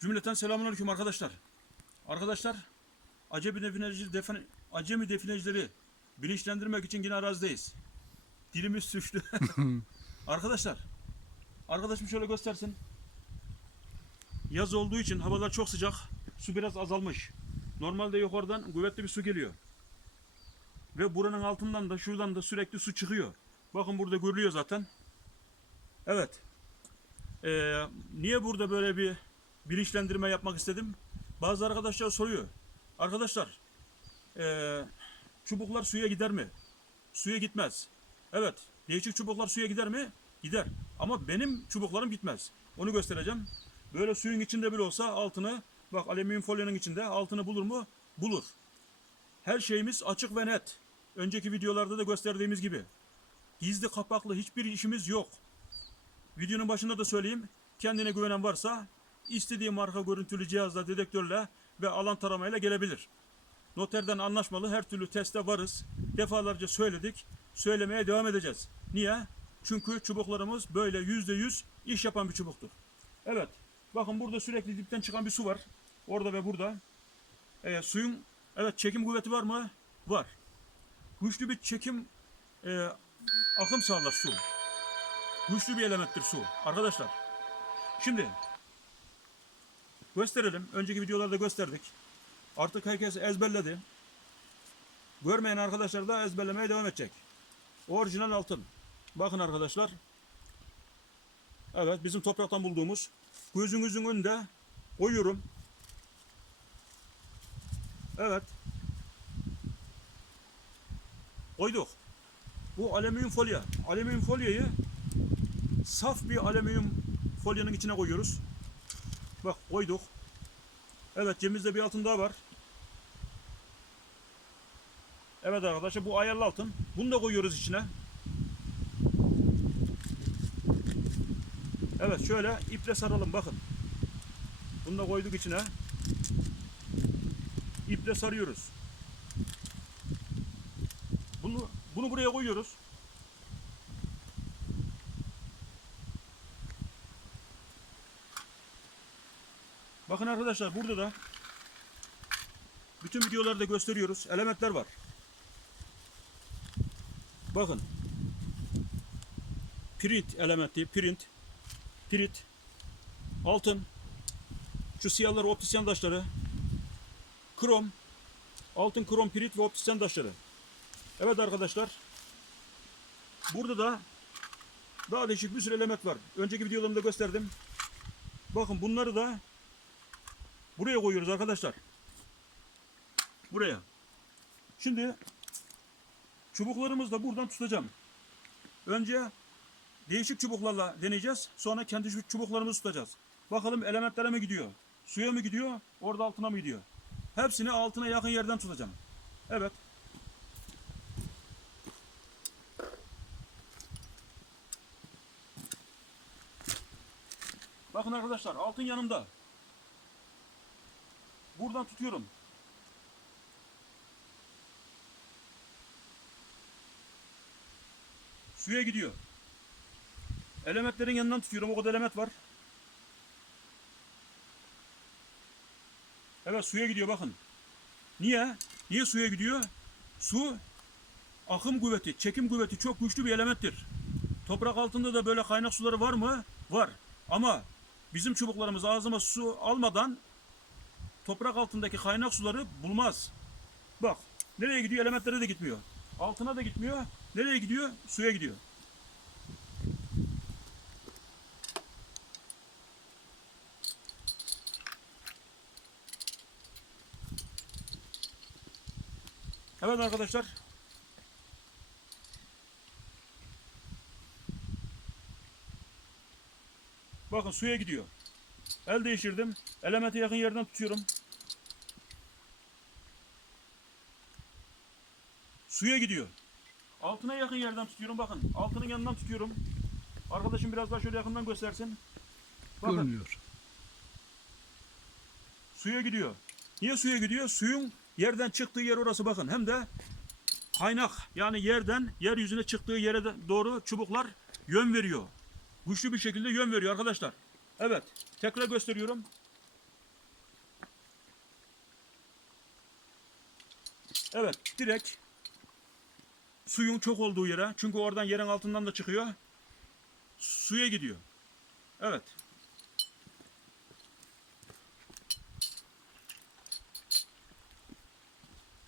Cümleten selamünaleyküm arkadaşlar. Arkadaşlar, acemi defineci, define, acemi definecileri bilinçlendirmek için yine arazideyiz. Dilimiz suçlu. arkadaşlar, arkadaşım şöyle göstersin. Yaz olduğu için havalar çok sıcak. Su biraz azalmış. Normalde yukarıdan kuvvetli bir su geliyor. Ve buranın altından da şuradan da sürekli su çıkıyor. Bakın burada görülüyor zaten. Evet. Ee, niye burada böyle bir bilinçlendirme yapmak istedim? Bazı arkadaşlar soruyor. Arkadaşlar, ee, çubuklar suya gider mi? Suya gitmez. Evet, değişik çubuklar suya gider mi? Gider. Ama benim çubuklarım gitmez. Onu göstereceğim. Böyle suyun içinde bile olsa altını, bak alüminyum folyonun içinde altını bulur mu? Bulur. Her şeyimiz açık ve net. Önceki videolarda da gösterdiğimiz gibi. Gizli kapaklı hiçbir işimiz yok. Videonun başında da söyleyeyim. Kendine güvenen varsa istediği marka görüntülü cihazla, dedektörle ve alan taramayla gelebilir. Noterden anlaşmalı her türlü teste varız. Defalarca söyledik. Söylemeye devam edeceğiz. Niye? Çünkü çubuklarımız böyle yüzde yüz iş yapan bir çubuktur. Evet. Bakın burada sürekli dipten çıkan bir su var. Orada ve burada. Ee, suyun evet çekim kuvveti var mı? Var. Güçlü bir çekim e, akım sağlar su. Güçlü bir elementtir su. Arkadaşlar. Şimdi gösterelim. Önceki videolarda gösterdik. Artık herkes ezberledi. Görmeyen arkadaşlar da ezberlemeye devam edecek. Orijinal altın. Bakın arkadaşlar. Evet bizim topraktan bulduğumuz gözünüzün önünde koyuyorum. Evet. Koyduk. Bu alüminyum folyo. Alüminyum folyoyu saf bir alüminyum folyonun içine koyuyoruz. Bak koyduk. Evet cebimizde bir altın daha var. Evet arkadaşlar bu ayarlı altın. Bunu da koyuyoruz içine. Evet şöyle iple saralım bakın. Bunu da koyduk içine. İple sarıyoruz. Bunu bunu buraya koyuyoruz. Bakın arkadaşlar burada da bütün videolarda gösteriyoruz. Elementler var. Bakın. Print elementi, print, pirit, altın, şu siyahlar optisyen taşları, krom, altın krom pirit ve optisyen taşları. Evet arkadaşlar. Burada da daha değişik bir sürü element var. Önceki videolarımda gösterdim. Bakın bunları da buraya koyuyoruz arkadaşlar. Buraya. Şimdi çubuklarımızı da buradan tutacağım. Önce değişik çubuklarla deneyeceğiz. Sonra kendi çu- çubuklarımızı tutacağız. Bakalım elementlere mi gidiyor? Suya mı gidiyor? Orada altına mı gidiyor? Hepsini altına yakın yerden tutacağım. Evet. Bakın arkadaşlar altın yanımda. Buradan tutuyorum. Suya gidiyor. Elementlerin yanından tutuyorum. O kadar element var. Evet suya gidiyor bakın. Niye? Niye suya gidiyor? Su akım kuvveti, çekim kuvveti çok güçlü bir elementtir. Toprak altında da böyle kaynak suları var mı? Var. Ama bizim çubuklarımız ağzıma su almadan toprak altındaki kaynak suları bulmaz. Bak nereye gidiyor? Elementlere de gitmiyor. Altına da gitmiyor. Nereye gidiyor? Suya gidiyor. Evet arkadaşlar. Bakın suya gidiyor. El değiştirdim. Elementi yakın yerden tutuyorum. Suya gidiyor. Altına yakın yerden tutuyorum bakın. Altının yanından tutuyorum. Arkadaşım biraz daha şöyle yakından göstersin. Bakın. Görünüyor. Suya gidiyor. Niye suya gidiyor? Suyun yerden çıktığı yer orası bakın. Hem de kaynak yani yerden yeryüzüne çıktığı yere doğru çubuklar yön veriyor. Güçlü bir şekilde yön veriyor arkadaşlar. Evet. Tekrar gösteriyorum. Evet. Direkt suyun çok olduğu yere çünkü oradan yerin altından da çıkıyor. Suya gidiyor. Evet.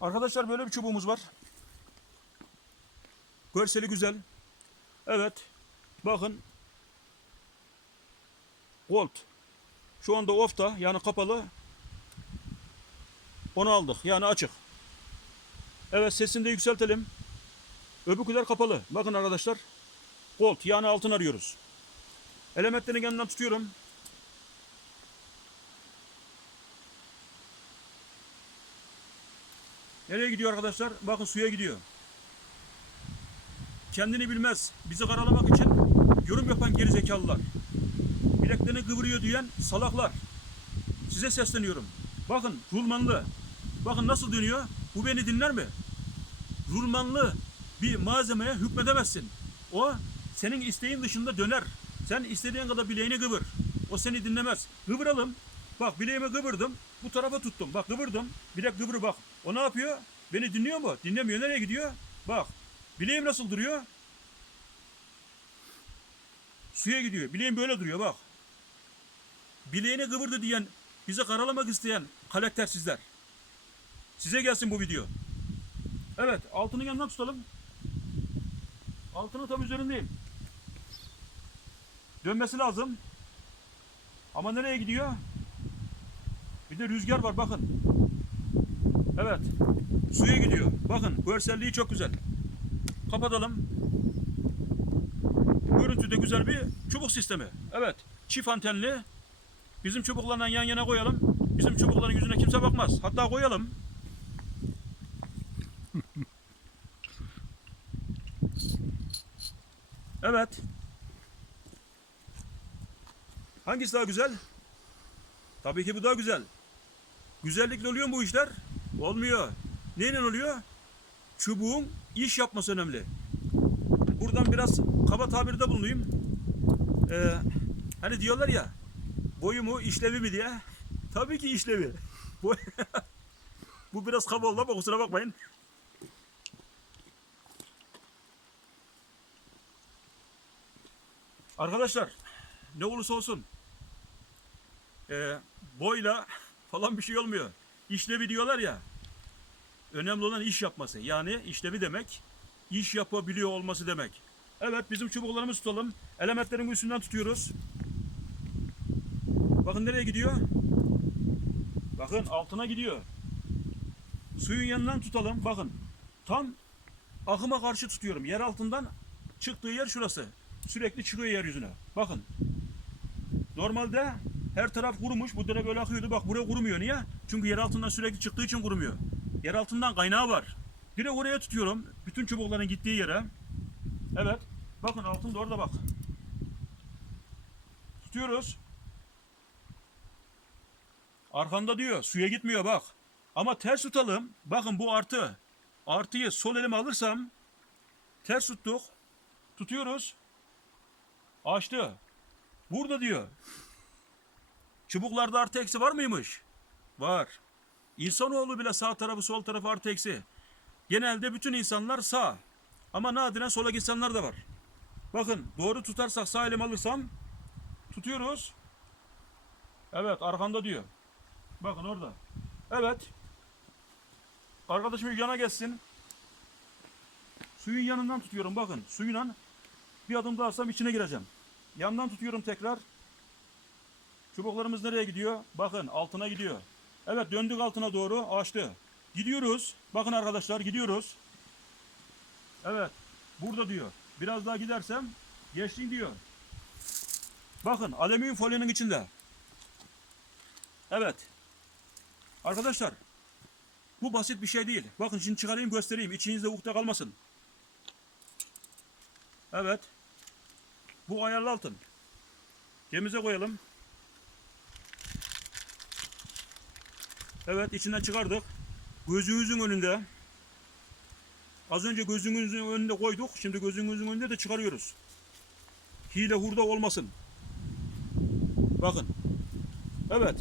Arkadaşlar böyle bir çubuğumuz var. Görseli güzel. Evet. Bakın. Gold. Şu anda off'ta yani kapalı. Onu aldık. Yani açık. Evet sesini de yükseltelim. Öbürküler kapalı. Bakın arkadaşlar. Gold yani altın arıyoruz. Elementlerin yanından tutuyorum. Nereye gidiyor arkadaşlar? Bakın suya gidiyor. Kendini bilmez. Bizi karalamak için yorum yapan gerizekalılar. Bileklerini kıvırıyor diyen salaklar. Size sesleniyorum. Bakın rulmanlı. Bakın nasıl dönüyor. Bu beni dinler mi? Rulmanlı bir malzemeye hükmedemezsin. O senin isteğin dışında döner. Sen istediğin kadar bileğini kıvır. O seni dinlemez. Kıvıralım. Bak bileğimi kıvırdım. Bu tarafa tuttum. Bak kıvırdım. Bilek kıvırı bak. O ne yapıyor? Beni dinliyor mu? Dinlemiyor. Nereye gidiyor? Bak. Bileğim nasıl duruyor? Suya gidiyor. Bileğim böyle duruyor bak. Bileğini kıvırdı diyen, bizi karalamak isteyen karaktersizler. Size gelsin bu video. Evet, altının yanından tutalım. Altını tam üzerindeyim. Dönmesi lazım. Ama nereye gidiyor? Bir de rüzgar var bakın. Evet. Suya gidiyor. Bakın görselliği çok güzel. Kapatalım. Görüntüde güzel bir çubuk sistemi. Evet. Çift antenli. Bizim çubuklarla yan yana koyalım. Bizim çubukların yüzüne kimse bakmaz. Hatta koyalım. Evet. Hangisi daha güzel? Tabii ki bu daha güzel. Güzellikle oluyor mu bu işler? Olmuyor. Neyle oluyor? Çubuğun iş yapması önemli. Buradan biraz kaba tabirde bulunayım. Ee, hani diyorlar ya boyu mu işlevi mi diye. Tabii ki işlevi. Bu, biraz kaba oldu ama kusura bakmayın. Arkadaşlar ne olursa olsun ee, boyla falan bir şey olmuyor. İşlevi diyorlar ya. Önemli olan iş yapması. Yani işlevi demek iş yapabiliyor olması demek. Evet bizim çubuklarımızı tutalım. Elementlerin üstünden tutuyoruz. Bakın nereye gidiyor? Bakın altına gidiyor. Suyun yanından tutalım. Bakın tam akıma karşı tutuyorum. Yer altından çıktığı yer şurası. Sürekli çıkıyor yeryüzüne. Bakın. Normalde her taraf kurumuş. Bu dere böyle akıyordu. Bak buraya kurumuyor. Niye? Çünkü yer altından sürekli çıktığı için kurumuyor. Yer altından kaynağı var. Direkt oraya tutuyorum. Bütün çubukların gittiği yere. Evet. Bakın altın da orada bak. Tutuyoruz. Arkanda diyor. Suya gitmiyor bak. Ama ters tutalım. Bakın bu artı. Artıyı sol elime alırsam ters tuttuk. Tutuyoruz. Açtı. Burada diyor. Çubuklarda artı eksi var mıymış? Var. İnsanoğlu bile sağ tarafı sol tarafı artı eksi. Genelde bütün insanlar sağ. Ama nadiren sola insanlar da var. Bakın doğru tutarsak sağ elim alırsam tutuyoruz. Evet arkanda diyor. Bakın orada. Evet. Arkadaşım yana geçsin. Suyun yanından tutuyorum bakın. Suyla bir adım daha atsam içine gireceğim. Yandan tutuyorum tekrar. Çubuklarımız nereye gidiyor? Bakın altına gidiyor. Evet döndük altına doğru açtı. Gidiyoruz. Bakın arkadaşlar gidiyoruz. Evet. Burada diyor. Biraz daha gidersem geçtin diyor. Bakın alüminyum folyonun içinde. Evet. Arkadaşlar bu basit bir şey değil. Bakın şimdi çıkarayım göstereyim. İçinizde ukde kalmasın. Evet. Bu ayarlı altın. Cemize koyalım. Evet içinden çıkardık. Gözünüzün önünde. Az önce gözünüzün önünde koyduk. Şimdi gözünüzün önünde de çıkarıyoruz. Hile hurda olmasın. Bakın. Evet.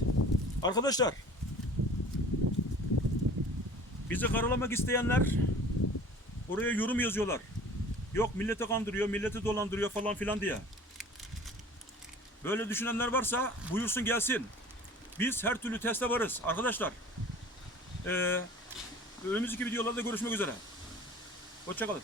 Arkadaşlar. Bizi karalamak isteyenler oraya yorum yazıyorlar. Yok milleti kandırıyor, milleti dolandırıyor falan filan diye. Böyle düşünenler varsa buyursun gelsin. Biz her türlü teste varız arkadaşlar. Ee, önümüzdeki videolarda görüşmek üzere. Hoşçakalın.